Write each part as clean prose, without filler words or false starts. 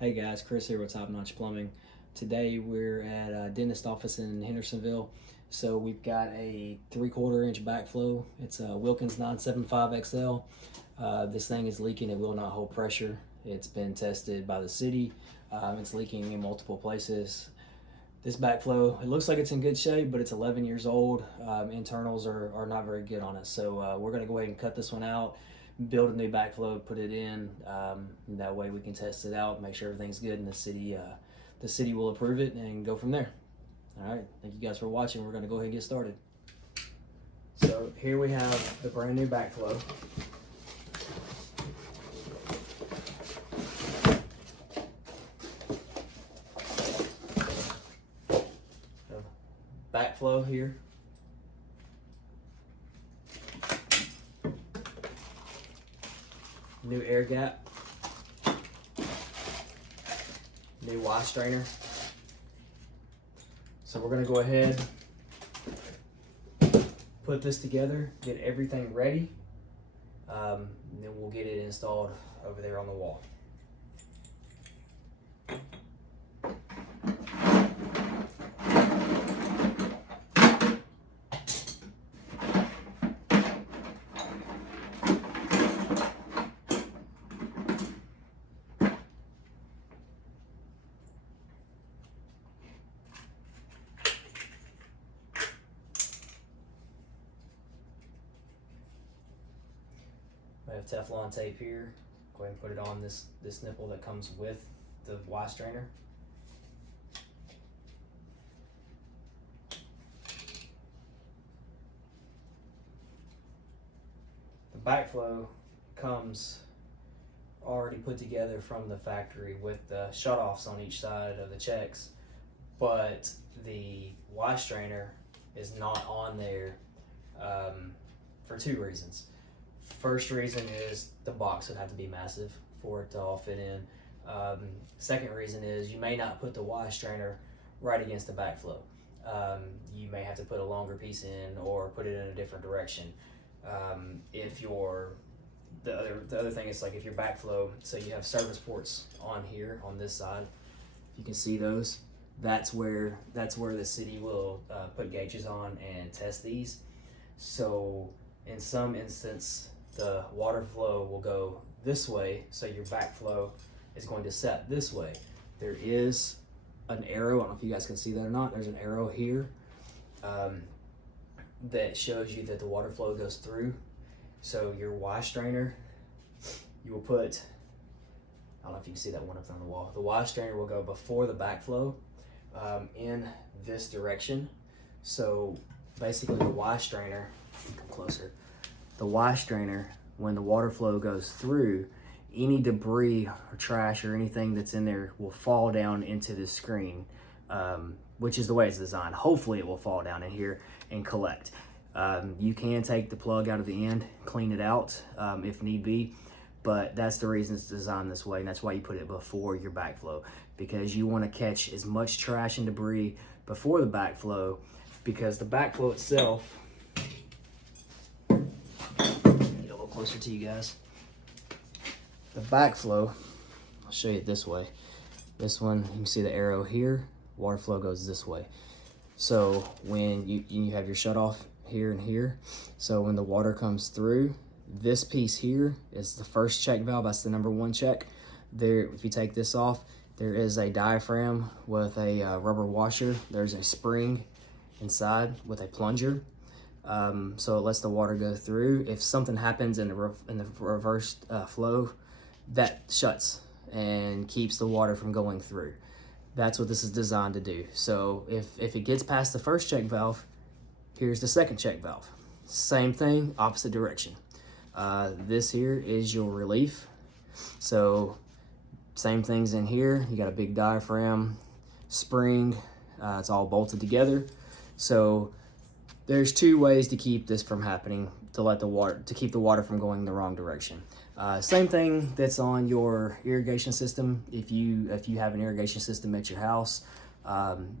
Hey guys, Chris here with Top Notch Plumbing. Today we're at a dentist office in Hendersonville. So we've got a 3/4 inch backflow. It's a Wilkins 975XL. This thing is leaking. It will not hold pressure. It's been tested by the city. It's leaking in multiple places. This backflow, it looks like it's in good shape, but it's 11 years old. Internals are not very good on it. So we're gonna go ahead and cut this one out, build a new backflow, put it in. That way we can test it out, make sure everything's good, and the city will approve it and go from there. All right, thank you guys for watching. We're gonna go ahead and get started. So here we have the brand new backflow. Backflow here. New air gap. New Y strainer. So we're gonna go ahead, put this together, get everything ready, and then we'll get it installed over there on the wall. We have Teflon tape here. Go ahead and put it on this nipple that comes with the Y strainer. The backflow comes already put together from the factory with the shutoffs on each side of the checks, but the Y strainer is not on there for two reasons. First reason is the box would have to be massive for it to all fit in. Second reason is you may not put the Y strainer right against the backflow. You may have to put a longer piece in or put it in a different direction. If you're the other thing is, like, if your backflow, so you have service ports on here on this side, you can see those. That's where the city will put gauges on and test these. So in some instance, the water flow will go this way, so your backflow is going to set this way. There is an arrow, I don't know if you guys can see that or not, there's an arrow here that shows you that the water flow goes through. So your Y strainer, you will put, I don't know if you can see that one up on the wall, the Y strainer will go before the backflow in this direction. So basically the Y strainer, come closer, the Y strainer, when the water flow goes through, any debris or trash or anything that's in there will fall down into the screen, which is the way it's designed. Hopefully it will fall down in here and collect. You can take the plug out of the end, clean it out if need be, but that's the reason it's designed this way, and that's why you put it before your backflow, because you want to catch as much trash and debris before the backflow, because the backflow itself, get a little closer to you guys, the backflow, I'll show you it this way. This one, you can see the arrow here, water flow goes this way. So when you have your shutoff here and here, so when the water comes through, this piece here is the first check valve, that's the number one check. There, if you take this off, there is a diaphragm with a rubber washer. There's a spring inside with a plunger. So it lets the water go through. If something happens in the reverse flow, that shuts and keeps the water from going through. That's what this is designed to do. So if it gets past the first check valve, here's the second check valve. Same thing, opposite direction. This here is your relief. So same things in here. You got a big diaphragm, spring, it's all bolted together. So there's two ways to keep this from happening, to keep the water from going the wrong direction. Same thing that's on your irrigation system. If you have an irrigation system at your house,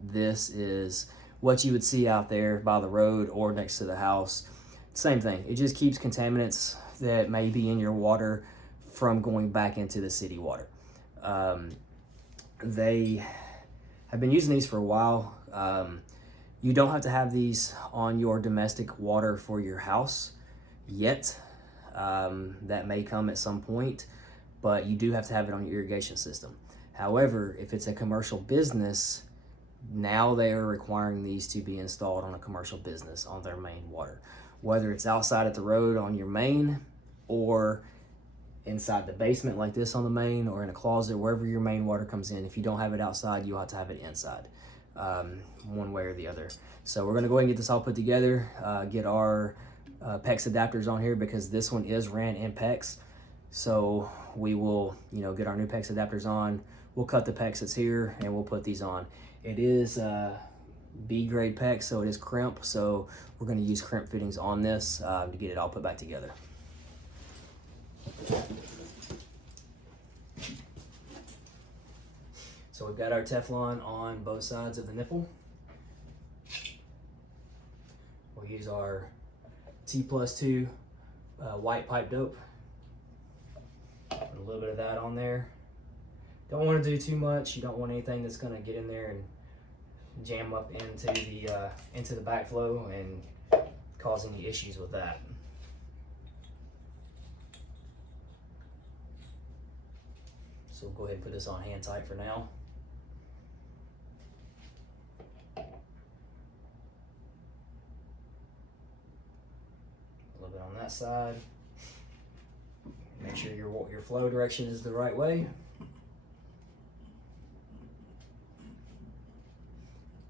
this is what you would see out there by the road or next to the house. Same thing. It just keeps contaminants that may be in your water from going back into the city water. They have been using these for a while. You don't have to have these on your domestic water for your house yet. That may come at some point, but you do have to have it on your irrigation system. However, if it's a commercial business, now they are requiring these to be installed on a commercial business on their main water. Whether it's outside at the road on your main, or inside the basement like this on the main, or in a closet, wherever your main water comes in. If you don't have it outside, you'll have to have it inside, one way or the other. So we're gonna go ahead and get this all put together, get our PEX adapters on here, because this one is ran in PEX. So we will, get our new PEX adapters on. We'll cut the PEX that's here and we'll put these on. It is B grade PEX, so it is crimp. So we're gonna use crimp fittings on this to get it all put back together. So we've got our Teflon on both sides of the nipple. We'll use our T+2 white pipe dope. Put a little bit of that on there. Don't want to do too much. You don't want anything that's going to get in there and jam up into the backflow and cause any issues with that. So we'll go ahead and put this on hand tight for now. A little bit on that side. Make sure your flow direction is the right way.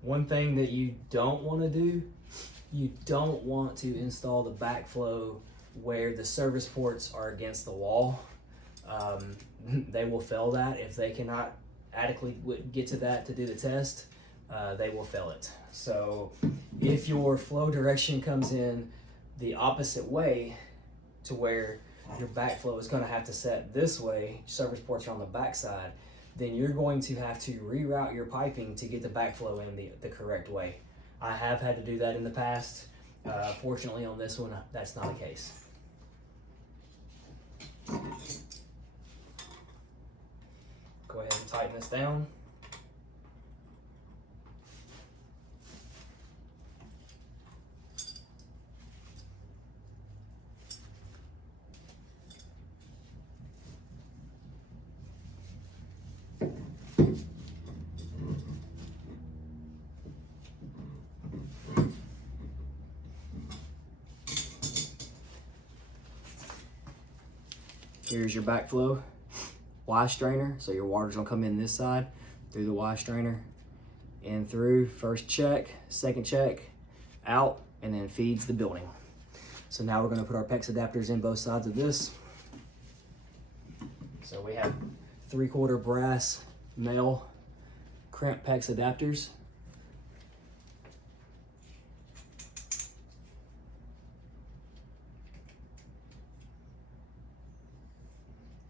One thing that you don't want to do, you don't want to install the backflow where the service ports are against the wall. They will fail that. If they cannot adequately get to that to do the test, they will fail it. So if your flow direction comes in the opposite way to where your backflow is going to have to set this way, service ports are on the back side, then you're going to have to reroute your piping to get the backflow in the correct way. I have had to do that in the past. Fortunately on this one, that's not the case. Go ahead and tighten this down. Here's your backflow Y strainer. So your water's gonna come in this side through the Y strainer and through. First check, second check, out, and then feeds the building. So now we're gonna put our PEX adapters in both sides of this. So we have 3/4 brass male crimp PEX adapters.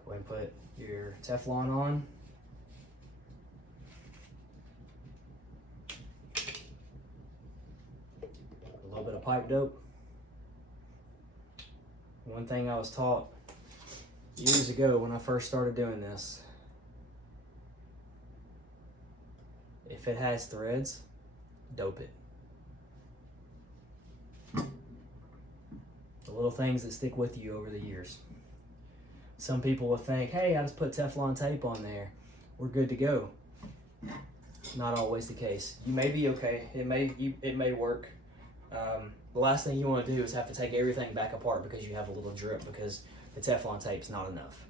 Go ahead and put your Teflon on. A little bit of pipe dope. One thing I was taught years ago when I first started doing this, if it has threads, dope it. The little things that stick with you over the years. Some people will think, hey, I just put Teflon tape on there, we're good to go. Not always the case. You may be okay, it may work. The last thing you want to do is have to take everything back apart because you have a little drip because the Teflon tape's not enough.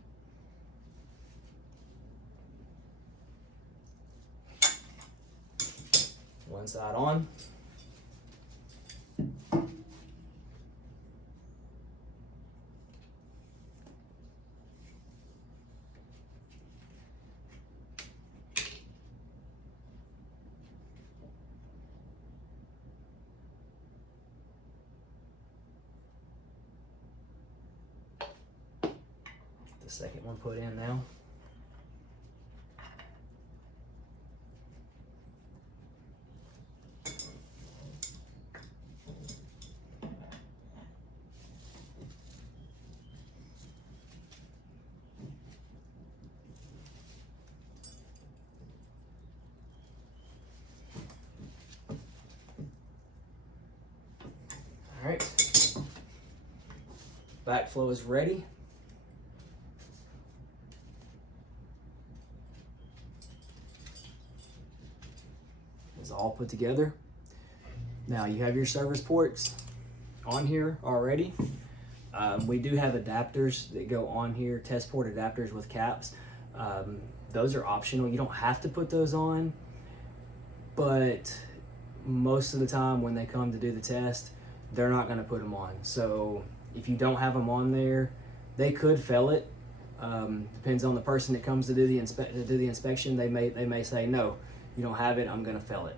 One side on. The second one put in now. Backflow is ready. It's all put together. Now you have your service ports on here already. We do have adapters that go on here, test port adapters with caps. Those are optional. You don't have to put those on, but most of the time when they come to do the test, they're not going to put them on. So if you don't have them on there, they could fail it. Depends on the person that comes to do the inspection. They may say, no, you don't have it, I'm going to fail it.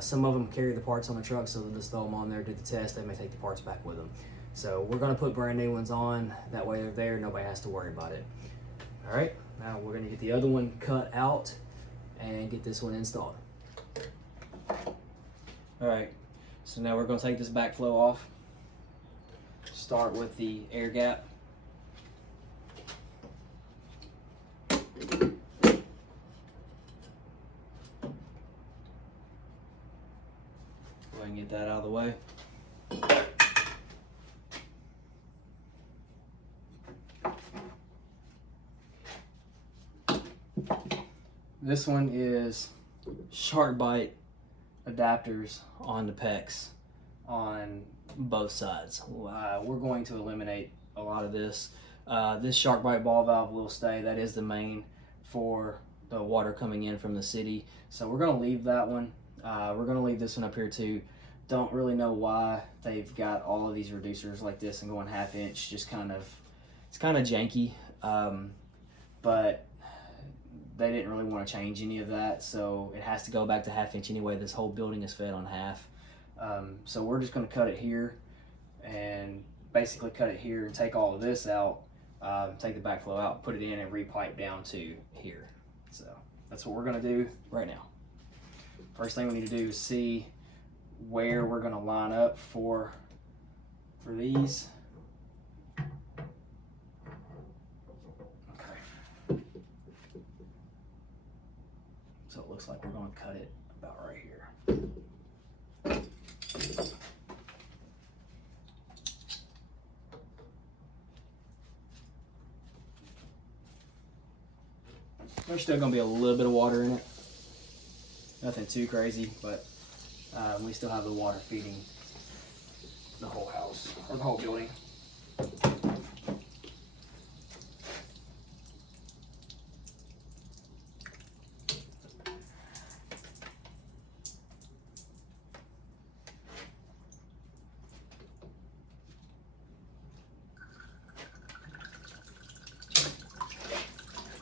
Some of them carry the parts on the truck, so they'll just throw them on there, do the test. They may take the parts back with them. So we're going to put brand new ones on. That way they're there, nobody has to worry about it. All right, now we're going to get the other one cut out and get this one installed. All right, so now we're going to take this backflow off. Start with the air gap. Go ahead and get that out of the way. This one is SharkBite adapters on the PEX on both sides. We're going to eliminate a lot of this. This SharkBite ball valve will stay. That is the main for the water coming in from the city. So we're going to leave that one. We're going to leave this one up here too. Don't really know why they've got all of these reducers like this and going 1/2 inch. Just it's kind of janky. But they didn't really want to change any of that, so it has to go back to 1/2 inch anyway. This whole building is fed on half. So we're just going to cut it here and basically cut it here and take all of this out, take the backflow out, put it in and repipe down to here. So that's what we're going to do right now. First thing we need to do is see where we're going to line up for these. So it looks like we're going to cut it about right here. There's still going to be a little bit of water in it. Nothing too crazy, but we still have the water feeding the whole house, or the whole building.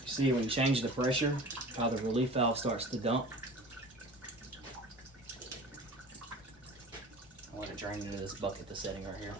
See, when you change the pressure, how the relief valve starts to dump. I want to drain into this bucket that's sitting right here.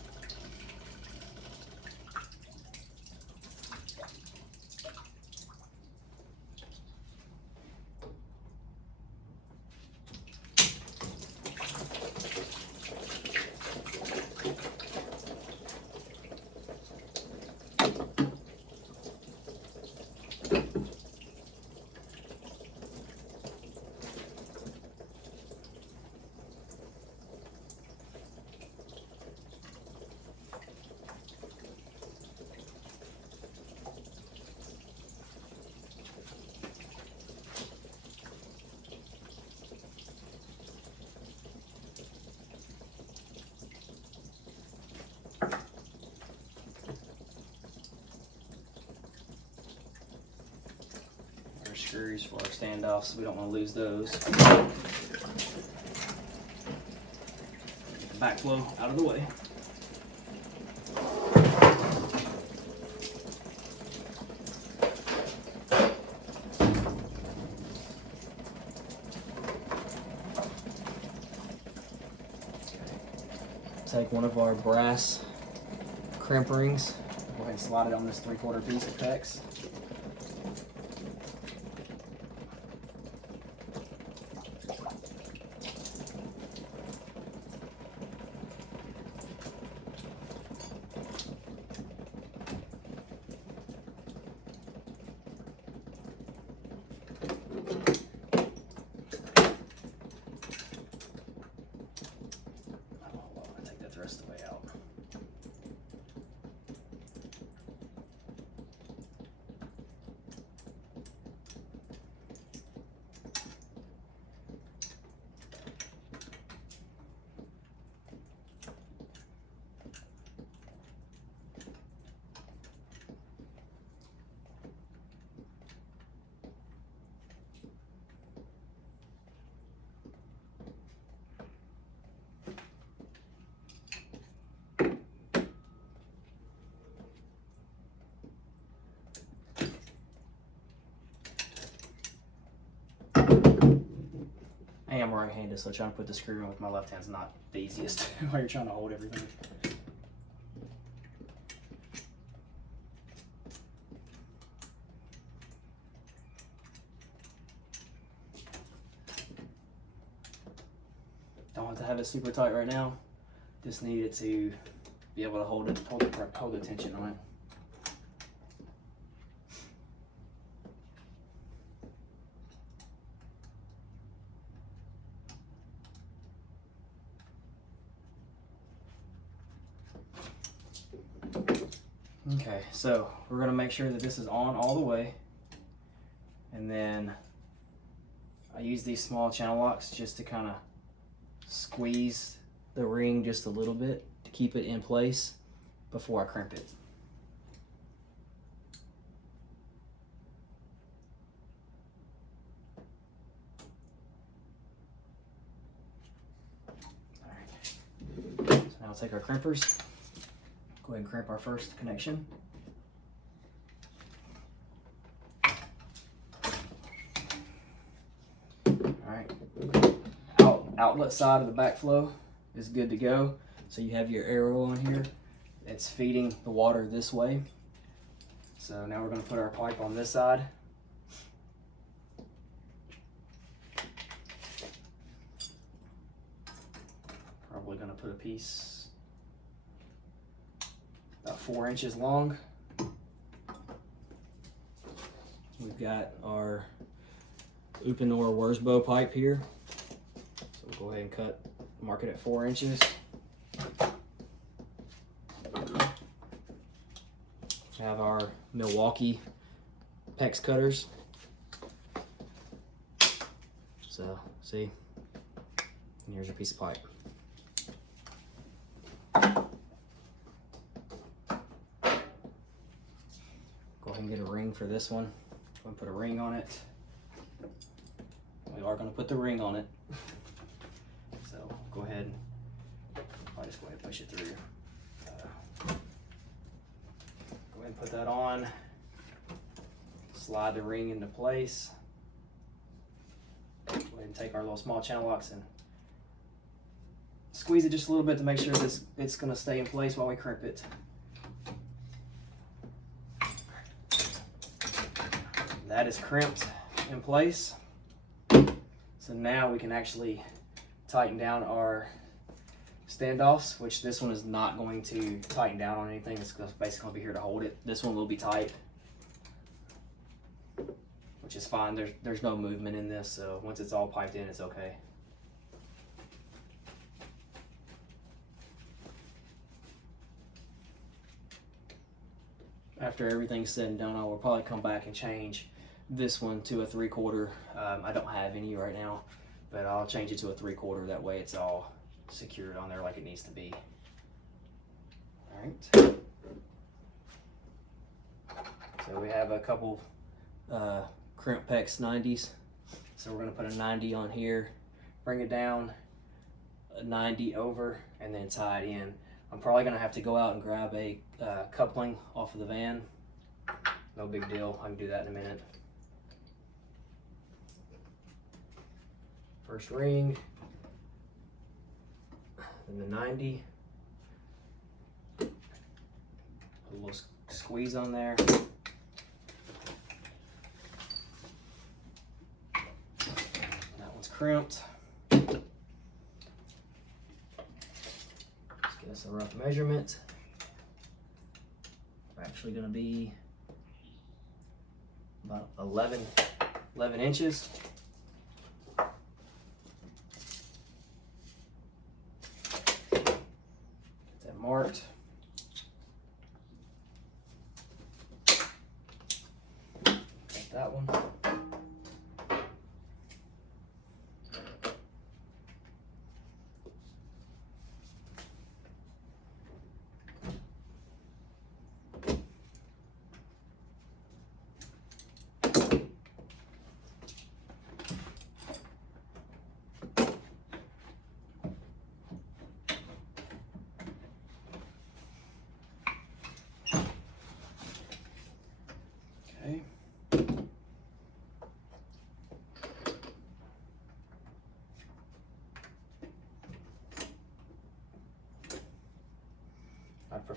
Screws for our standoffs, so we don't want to lose those. Get the backflow out of the way. Take one of our brass crimp rings, go ahead and slide it on this 3/4 piece of PEX. Rest the way out. right-handed, so trying to put the screw in with my left hand's not the easiest while you're trying to hold everything. Don't have to have it super tight right now. Just need it to be able to hold the tension on it. Okay, so we're going to make sure that this is on all the way, and then I use these small channel locks just to kind of squeeze the ring just a little bit to keep it in place before I crimp it. All right, so now we'll take our crimpers. Go ahead and crimp our first connection. Alright, outlet side of the backflow is good to go. So you have your arrow on here. It's feeding the water this way. So now we're going to put our pipe on this side. Probably going to put a piece about 4 inches long. We've got our Uponor Worsbo pipe here. So we'll go ahead and mark it at 4 inches. We have our Milwaukee PEX cutters. So, see? And here's your piece of pipe. Go ahead and get a ring for this one. Go and put a ring on it. We are going to put the ring on it. So go ahead. I'll just go ahead and push it through. Go ahead and put that on. Slide the ring into place. Go ahead and take our little small channel locks and squeeze it just a little bit to make sure that it's going to stay in place while we crimp it. That is crimped in place. So now we can actually tighten down our standoffs, which this one is not going to tighten down on anything. It's basically going to be here to hold it. This one will be tight, which is fine. There's no movement in this, so once it's all piped in, it's okay. After everything's said and done, I will probably come back and change this one to a 3/4. I don't have any right now, but I'll change it to a 3/4. That way it's all secured on there like it needs to be. All right. So we have a couple crimp PEX 90s. So we're going to put a 90 on here, bring it down, a 90 over, and then tie it in. I'm probably going to have to go out and grab a coupling off of the van. No big deal. I can do that in a minute. First ring, then the 90. Put a little squeeze on there. That one's crimped. Let's get us a rough measurement. We're actually going to be about 11 inches. Marked. Got that one.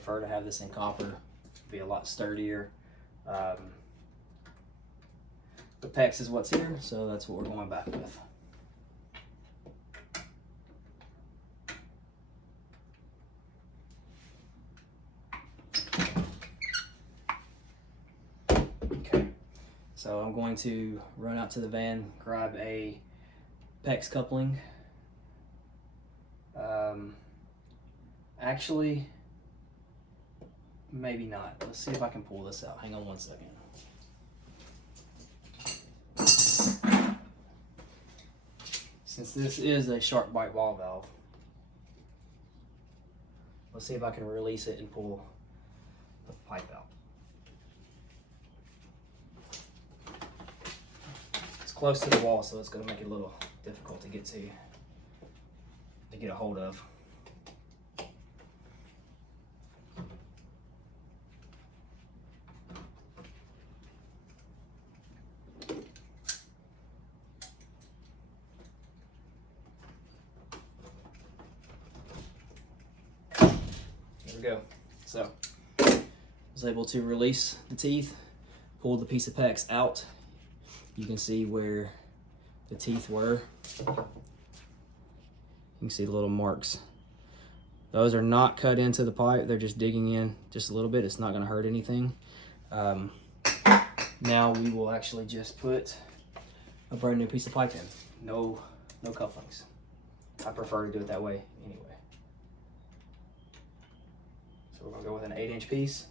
prefer to have this in copper. It'd be a lot sturdier. The PEX is what's here, so that's what we're going back with. Okay, so I'm going to run out to the van, grab a PEX coupling. Actually, maybe not. Let's see if I can pull this out. Hang on one second. Since this is a SharkBite ball valve, let's see if I can release it and pull the pipe out. It's close to the wall, so it's going to make it a little difficult to get a hold of. There we go. So I was able to release the teeth, pull the piece of PEX out. You can see where the teeth were. You can see the little marks. Those are not cut into the pipe. They're just digging in just a little bit. It's not going to hurt anything. Now we will actually just put a brand new piece of pipe in. No couplings. I prefer to do it that way anyway. So we're going to go with an 8-inch piece.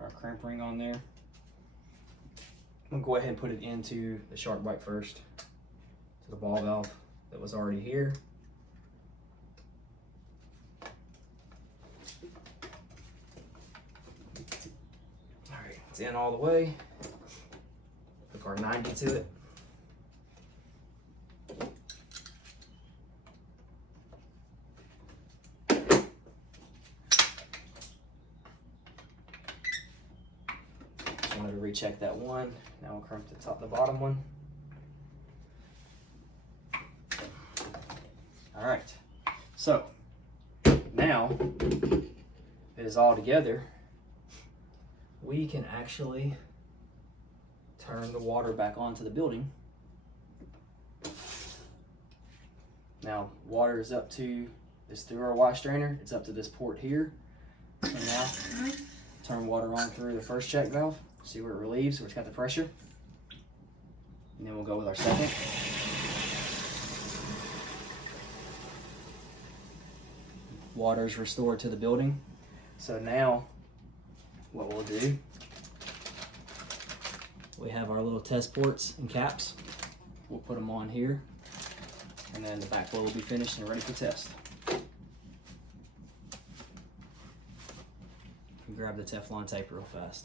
Our crimp ring on there. I'm going to go ahead and put it into the SharkBite first, to the ball valve that was already here. Alright, it's in all the way. Hook our 90 to it. Wanted to recheck that one. Now we'll crimp the bottom one. All right. So now it is all together. We can actually turn the water back onto the building. Now water is up to this through our wash strainer. It's up to this port here. So now turn water on through the first check valve. See where it relieves, where it's got the pressure. And then we'll go with our second. Water is restored to the building. So now what we'll do, we have our little test ports and caps. We'll put them on here. And then the backflow will be finished and ready for test. Grab the Teflon tape real fast.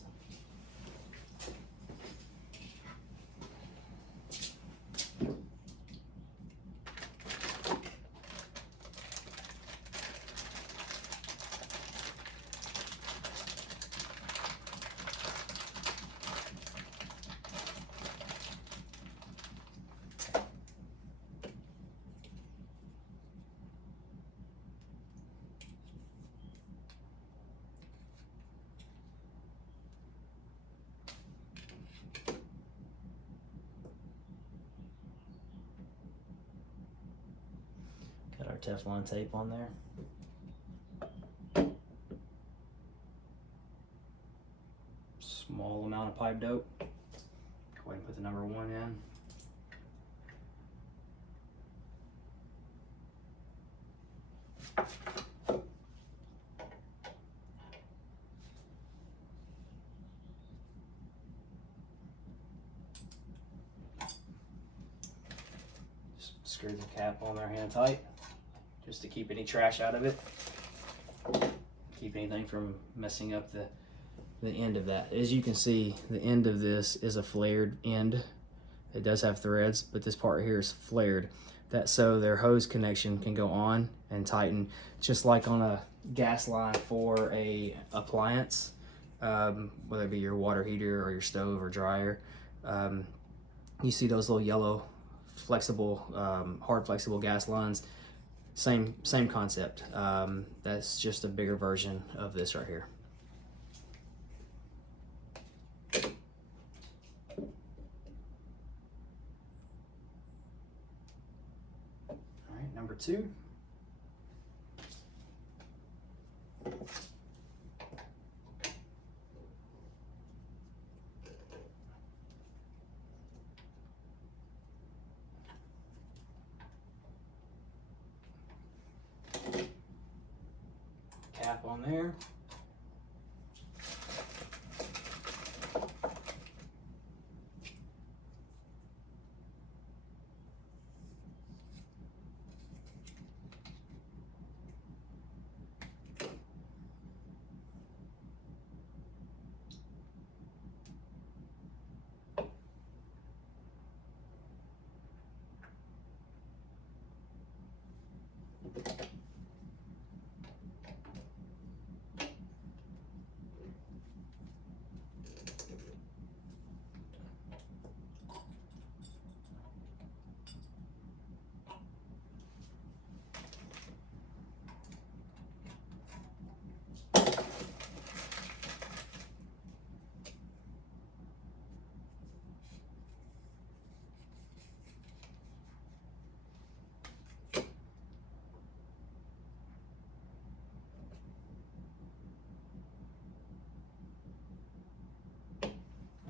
Got our Teflon tape on there. Small amount of pipe dope. Go ahead and put the number 1 in. Just screw the cap on there hand tight, just to keep any trash out of it. Keep anything from messing up the end of that. As you can see, the end of this is a flared end. It does have threads, but this part here is flared. that so their hose connection can go on and tighten, just like on a gas line for a appliance, whether it be your water heater or your stove or dryer. You see those little yellow flexible, hard flexible gas lines. Same concept. That's just a bigger version of this right here. All right, number 2. Cap on there.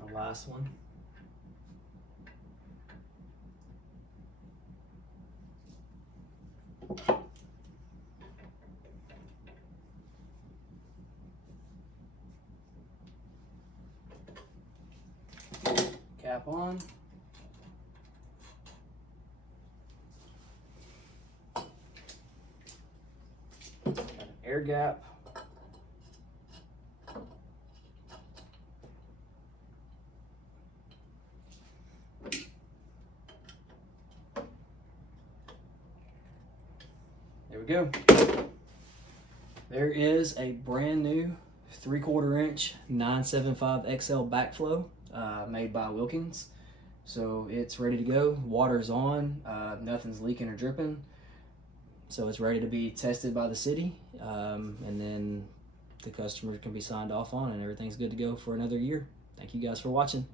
The last one. Cap on. Got an air gap. There we go. There is a brand new 3/4 inch 975 XL backflow made by Wilkins. So it's ready to go. Water's on, nothing's leaking or dripping. So it's ready to be tested by the city, and then the customer can be signed off on, and everything's good to go for another year. Thank you guys for watching.